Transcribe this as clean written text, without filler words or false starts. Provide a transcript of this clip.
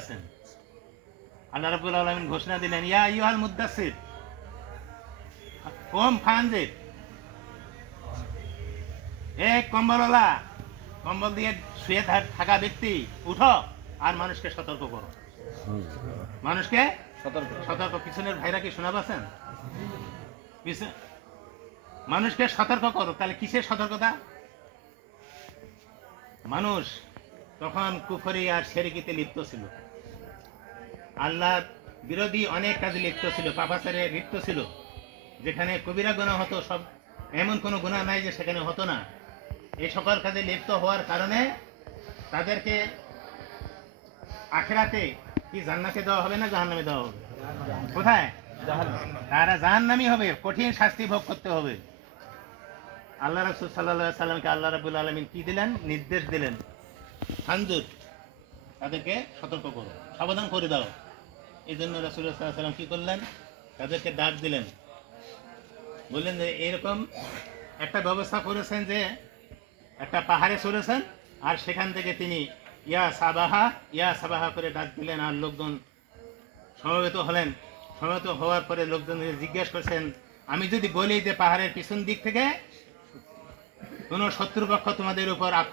আছেন। আল্লাহ রাব্বুল আলামিন ঘোষণা দিলেন, ইয়া আইয়ুহাল মুদ্দাসসির কুম ফানজির, এ কম্বলওয়ালা, কম্বল দিয়ে শুয়ে থাকা ব্যক্তি উঠো আর মানুষকে সতর্ক করো। মানুষকে সতর্ক। পিছনের ভাইরা কি শোনা পাচ্ছেন? মানুষকে সতর্ক করো। তাহলে কিসের সতর্কতা? মানুষ তখন কুফরি আর শিরকিতে লিপ্ত ছিল, আল্লাহ বিরোধী অনেক কাজে লিপ্ত ছিল, পাপাচারে লিপ্ত ছিল। যেখানে কবিরা গুনাহ হতো, সব এমন কোনো গুনাহ নাই যে সেখানে হতো না। এই সকল কাজে লিপ্ত হওয়ার কারণে তাদেরকে আখিরাতে কি জান্নাতে দেওয়া হবে না জাহান্নামে দেওয়া হবে? কোথায়? তারা জাহান্নামী হবে, কঠিন শাস্তি ভোগ করতে হবে। আল্লাহ রাসূল সাল্লাল্লাহু আলাইহি সাল্লামকে আল্লাহ রাব্বুল আলামিন কি দিলেন? নির্দেশ দিলেন, ফানজুর, তাদেরকে সতর্ক করো, সাবধান করে দাও। এই জন্য রাসূলুল্লাহ সাল্লাল্লাহু আলাইহি সাল্লাম কি করলেন? তাদেরকে ডাক দিলেন, বললেন যে এরকম একটা ব্যবস্থা করেছেন যে একটা পাহাড়ে চলেছেন, আর সেখান থেকে তিনি ইয়া সাবাহা করে ডাক দিলেন। আর লোকজন সমবেত হলেন। সমবেত হওয়ার পরে লোকজন জিজ্ঞেস করছেন, আমি যদি বলি যে পাহাড়ের পিছন দিক থেকে কোনো শত্রুপক্ষ তোমাদের উপর